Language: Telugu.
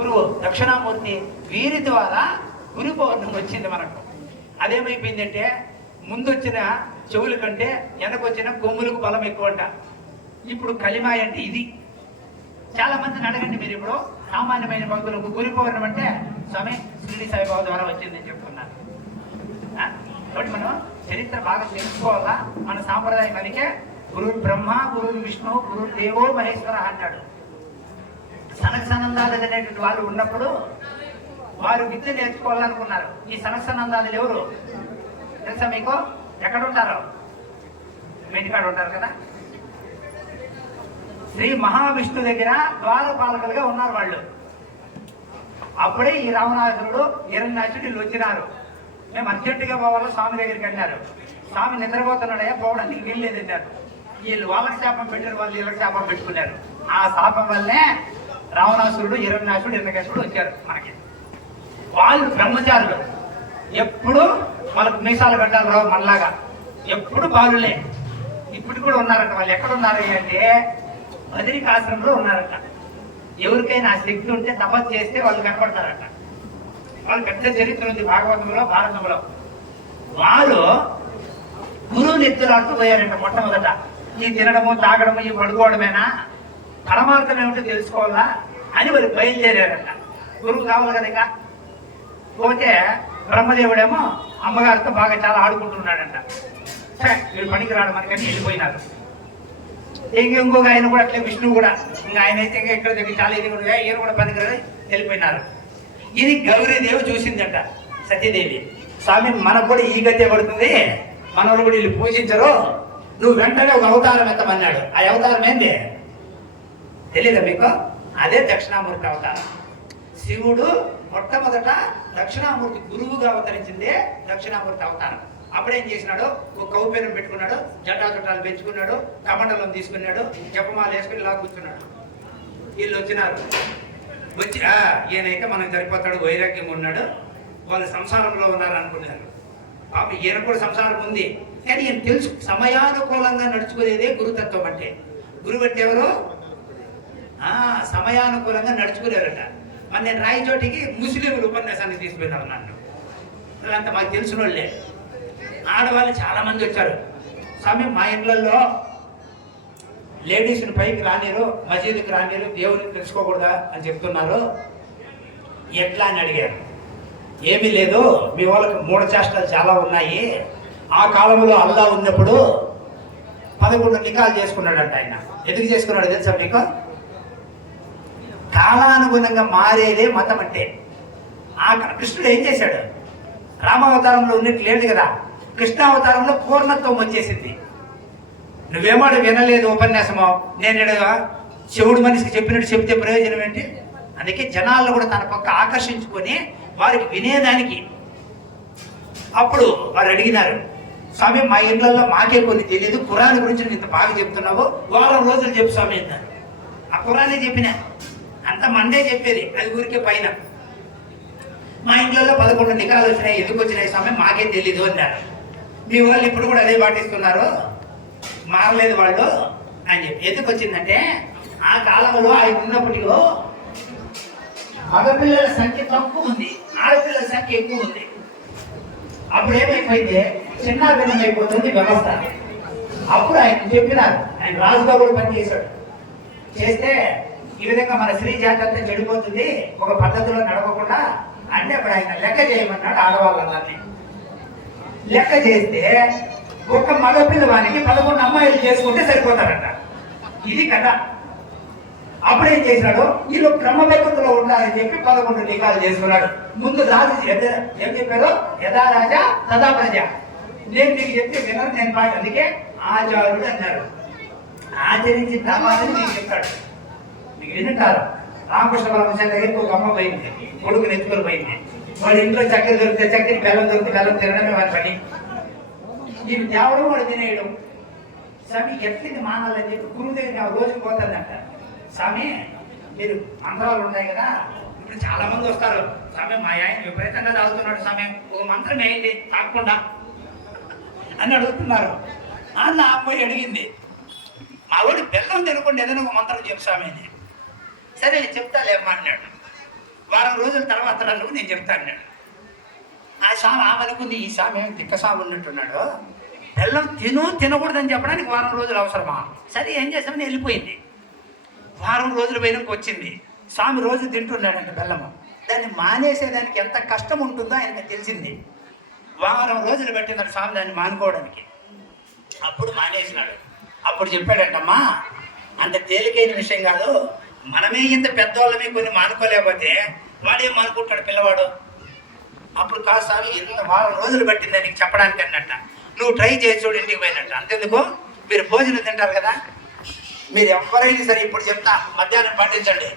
గురువు దక్షిణామూర్తి, వీరి ద్వారా గురు పౌర్ణమి వచ్చింది మనకు. అదేమైపోయిందంటే ముందు వచ్చిన చెవుల కంటే వెనకొచ్చిన కొమ్ములకు బలం ఎక్కువ అంట. ఇప్పుడు కలిమాయ అంటే ఇది. చాలా మందిని అడగండి మీరు, ఇప్పుడు సామాన్యమైన భక్తులకు గురు పౌర్ణమి అంటే స్వామి షిరిడి సాయిబాబా ద్వారా వచ్చిందని చెప్తున్నారు. కాబట్టి మనం చరిత్ర బాగా తెలుసుకోవాలా. మన సాంప్రదాయం అందుకే గురు బ్రహ్మ, గురు విష్ణు, గురు దేవో మహేశ్వర అన్నాడు. సనత్సనందాలు అనేటువంటి వాళ్ళు ఉన్నప్పుడు వారు విద్య నేర్చుకోవాలనుకున్నారు. ఈ సనత్సనందాలు ఎవరు తెలుసా మీకు? ఎక్కడ ఉంటారో మెయిన్కాడ ఉంటారు కదా. శ్రీ మహావిష్ణు దగ్గర ద్వారపాలకులుగా ఉన్నారు వాళ్ళు. అప్పుడే ఈ రావణాసురుడు హిరణ్యాసుడు వీళ్ళు వచ్చినారు. మేము అర్జెంటుగా పోవాలో స్వామి దగ్గరికి వెళ్ళారు. స్వామి నిద్రపోతున్నాడయ్యా, పోవడానికి వీల్లేదు అన్నారు. వీళ్ళు వాళ్ళకి శాపం పెట్టారు, వాళ్ళు వీళ్ళకి శాపం పెట్టుకున్నారు. ఆ శాపం వల్లే రావణాసురుడు, హిరణ్యాసుడు, హిరణ్యకశిపుడు వచ్చారు మనకి. వాళ్ళు బ్రహ్మచారులు, ఎప్పుడు వాళ్ళకు మీసాలు గడ్డాలు రావు మనలాగా, ఎప్పుడు బాలులే. ఇప్పుడు కూడా ఉన్నారంట. వాళ్ళు ఎక్కడ ఉన్నారు అంటే బదరికాశ్రమంలో ఉన్నారట. ఎవరికైనా ఆ శక్తి ఉంటే తపస్సు చేస్తే వాళ్ళు కనపడతారట. వాళ్ళు పెద్ద చరిత్ర ఉంది భాగవతంలో, భారతంలో. వాళ్ళు గురువుని ఎత్తులాడుతూ పోయారంట. మొట్టమొదట ఈ తినడము, తాగడము, ఈ పడుకోవడమేనా, పరమార్థం ఏమిటో తెలుసుకోవాలా అని వాళ్ళు బయలుదేరారట. గురువు కావాలి కదా. ఇంకా పోతే బ్రహ్మదేవుడేమో అమ్మగారితో బాగా చాలా ఆడుకుంటున్నాడంట. సరే వీళ్ళు పనికి రాడు మనకని వెళ్ళిపోయినారు. ఇంకొక ఆయన కూడా అట్లే, విష్ణువు కూడా. ఇంకా ఆయన అయితే ఇంకా ఇక్కడ దగ్గర చాలా ఇది కూడా, ఈయన కూడా పనికి రాడు, వెళ్ళిపోయినారు. ఇది గౌరీదేవి చూసిందట, సతీదేవి. స్వామి మనకు కూడా ఈ గతే పడుతుంది, మన వాళ్ళు కూడా వీళ్ళు పూజించరు, నువ్వు వెంటనే ఒక అవతారం ఎత్తమన్నాడు. ఆ అవతారం ఏంది తెలీదా మీకు? అదే దక్షిణామూర్తి అవతారం. శివుడు మొట్టమొదట దక్షిణామూర్తి గురువుగా అవతరించిందే దక్షిణామూర్తి అవతారం. అప్పుడేం చేసినాడు, ఒక కౌపేనం పెట్టుకున్నాడు, జటాజటాలు పెంచుకున్నాడు, కమండలం తీసుకున్నాడు, జపమాలు వేసుకుని ఇలా కూర్చున్నాడు. వీళ్ళు వచ్చినారు. వచ్చి ఈయనైతే మనకు సరిపోతాడు, వైరాగ్యం ఉన్నాడు, వాళ్ళు సంసారంలో ఉన్నారు అనుకున్నారు. పాప ఈయన కూడా సంసారం ఉంది, కానీ ఈయన తెలుసు సమయానుకూలంగా నడుచుకునేదే గురుతత్వం అంటే. గురువు అంటే ఎవరు? సమయానుకూలంగా నడుచుకునేవారట. మరి నేను రాయచోటికి ముస్లింలు ఉపన్యాసానికి తీసుకున్నారు నన్ను. అంతా మాకు తెలిసిన వాళ్ళే. ఆడవాళ్ళు చాలా మంది వచ్చారు. స్వామి మా ఇళ్లలో లేడీస్ని పైకి రానిరు, మసీదుకి రానిరు, దేవుడిని తెలుసుకోకూడదా అని చెప్తున్నారు. ఎట్లా అని అడిగారు. ఏమీ లేదు, మీ వాళ్ళకి మూఢ చేష్టలు చాలా ఉన్నాయి. ఆ కాలంలో అల్లా ఉన్నప్పుడు 11 నికాలు చేసుకున్నాడంట ఆయన. ఎందుకు చేసుకున్నాడు తెలుసా మీకు? కాలానుగుణంగా మారేదే మతం అంటే. ఆ కృష్ణుడు ఏం చేశాడు? రామావతారంలో ఉన్నట్టు లేదు కదా, కృష్ణావతారంలో పూర్ణత్వం వచ్చేసింది. నువ్వేమాడు వినలేదు ఉపన్యాసమో, నేను శివుడు మనిషికి చెప్పినట్టు చెప్తే ప్రయోజనం ఏంటి? అందుకే జనాలను కూడా తన పక్క ఆకర్షించుకొని వారికి వినేదానికి. అప్పుడు వారు అడిగినారు, స్వామి మా ఇళ్లలో మాకే కొన్ని తెలియదు, ఖురాన్ గురించి నువ్వు ఇంత బాగా చెప్తున్నావు, వారం రోజులు చెప్పు స్వామి అన్నారు. ఆ ఖురానే చెప్పిన, అంత మందే చెప్పేది, అది ఊరికే పైన. మా ఇంట్లో 11 నికాలు వచ్చినాయి, ఎందుకు వచ్చినాయి స్వామి మాకే తెలీదు అన్నారు. మీ వాళ్ళు ఇప్పుడు కూడా అదే పాటిస్తున్నారు, మారలేదు వాళ్ళు అని చెప్పి. ఎందుకు వచ్చిందంటే ఆ కాలంలో ఆయన ఉన్నప్పటిలో మగపిల్లల సంఖ్య తక్కువ ఉంది, ఆడపిల్లల సంఖ్య ఎక్కువ ఉంది. అప్పుడు ఏమైపోయింది, చిన్న భిన్నమైపోతుంది వ్యవస్థ. అప్పుడు ఆయన చెప్పినారు, ఆయన రాజుగా కూడా పనిచేశాడు. చేస్తే ఈ విధంగా మన స్త్రీ జాతి అంతా చెడిపోతుంది ఒక పద్ధతిలో నడవకుండా అంటే అప్పుడు ఆయన లెక్క చేయమన్నాడు ఆడవాళ్ళని. లెక్క చేస్తే ఒక మగపిల్లవానికి 11 అమ్మాయిలు చేసుకుంటే సరిపోతారట. ఇది కదా. అప్పుడేం చేసినాడు, వీళ్ళు క్రమపద్ధతిలో ఉండాలని చెప్పి 11 నికాలు చేసుకున్నాడు. ముందు రాజు ఏం చెప్పారు, యథా రాజా తదా ప్రజ. నేను మీకు చెప్తే వినరు, నేను పాట. అందుకే ఆచారుడు అన్నారు. ఆచరించి రావాలని మీకు చెప్తాడు. మీకు వింటారు. రామకృష్ణ పరమహంస దగ్గరికి ఒక అమ్మ పోయింది, కొడుకుని ఎత్తుకొని పోయింది. వాడి ఇంట్లో చక్కెర దొరికితే చక్కెర, బెల్లం దొరికితే బెల్లం తినడమే వాడి పని. ఇది దేవుడు వాడు తినేయడం. స్వామి ఎట్లింది మానాలని చెప్పి గురువు దగ్గర రోజుకి పోతుందంట. స్వామి మీరు మంత్రాలు ఉంటాయి కదా, ఇప్పుడు చాలా మంది వస్తారు, స్వామి మా ఆయన విపరీతంగా తాగుతున్నాడు స్వామి, ఓ మంత్రం వేయండి తాగకుండా అని అడుగుతున్నారు. నా అమ్మాయి అడిగింది, మా వాడి బెల్లం తినకుండా ఏదైనా ఒక మంత్రం చెప్పు స్వామి అని. సరే చెప్తాలేమ్మా అన్నాడు. వారం రోజుల తర్వాత నువ్వు నేను చెప్తాను నేను. ఆ స్వామి ఆమెనుకుంది, ఈ స్వామి ఏమి తిక్క స్వామి ఉన్నట్టున్నాడు, బెల్లం తినకూడదని చెప్పడానికి వారం రోజులు అవసరమా? సరే ఏం చేస్తామని వెళ్ళిపోయింది. వారం రోజులు పోయినాక వచ్చింది. స్వామి రోజు తింటున్నాడంట బెల్లము. దాన్ని మానేసేదానికి ఎంత కష్టం ఉంటుందో ఆయనకు తెలిసింది. వారం రోజులు పెట్టినాడు స్వామి దాన్ని మానుకోవడానికి. అప్పుడు మానేసినాడు. అప్పుడు చెప్పాడంటమ్మా, అంత తేలికైన విషయం కాదు, మనమే ఇంత పెద్దవాళ్ళమే కొన్ని మానుకోలేకపోతే వాడేం మానుకుంటాడు పిల్లవాడు. అప్పుడు కాదు స్వామి, ఇంత వారం రోజులు పట్టింది నీకు చెప్పడానికి అన్నట్ట. నువ్వు ట్రై చేసి చూడు ఇంటికి పోయినట్టు. అంతెందుకు, మీరు భోజనం తింటారు కదా, మీరు ఎవరైనా సరే ఇప్పుడు చెప్తా, మధ్యాహ్నం పండించండి,